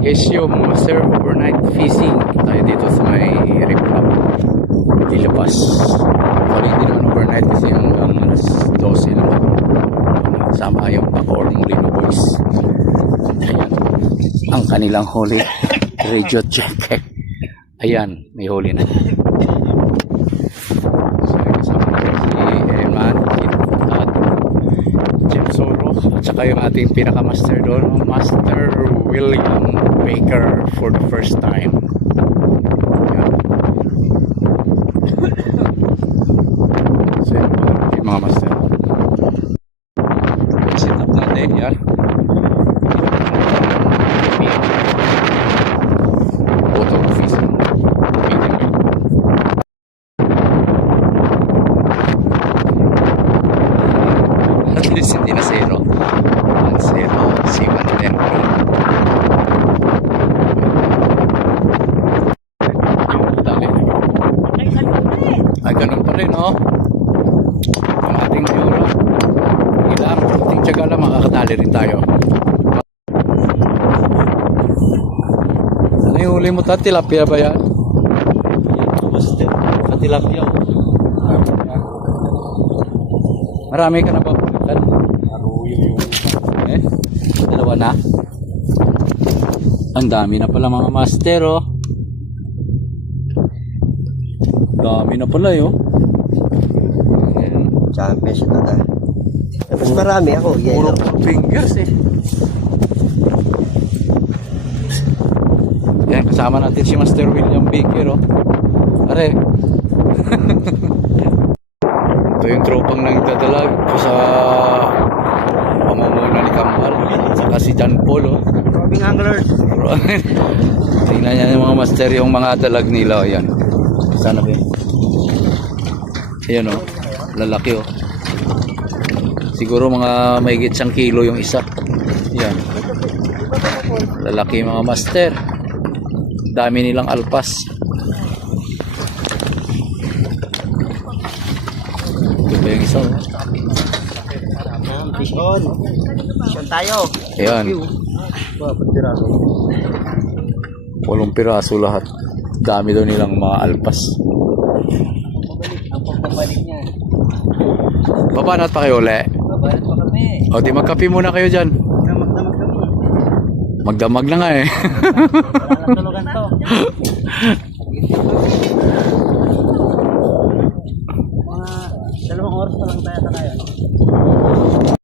is yung Master Overnight Fishing. Tayo dito sa may Riplap Ilabas. Actually hindi naman overnight kasi hanggang alas 12 naman. Sama yung Bacoor Molino Boys. Ayan ang kanilang huli, radio jacket. Ayan, may huli na. So kasama natin si Eman, si at Jeff Soro, at saka yung ating pinakamaster doon, Master William Baker for the first time. Ayan. So yung mga master set up natin. Yan, photo office at least hindi na 0 si 110. Ay, ganun pa rin, oh. Ang ating euro. Ilang, ating tiyaga lang, makakatali rin tayo. Ano yung huli mo, tilapia ba yan? Tilapia. Marami ka na ba pulitan? Eh? Dalawa na? Ang dami na pala mga master, oh. Dami na pala, yun. Champion siya ito. Mas marami ako. Puro fingers, eh. Yan, kasama natin si Master William Baker, oh. Are. Ito yung tropang nagdadalag sa pamumuno ni Kambal. Saka si John Paul, oh. Robing anglers. Tingnan niya yung mga master, yung mga dalag nila. Ayan. Sana ba yun? Ayan, oh. Lalaki, oh. Siguro mga mahigit 1 kilo yung isa. Ayan. Lalaki mga master. Dami nilang alpas. Ito ba yung isa, oh? Fish on. Fish on tayo. Ayan. 8 piraso lahat. Dami daw nilang mga alpas. Ang pagbabalik niya. Babanat pa kayo uli. Babalat pa kami. O di magkape muna kayo dyan. Damag-damag kami. Magdamag na nga, eh. Wala nang tulugan to. Mga 2 oras pa lang tayo.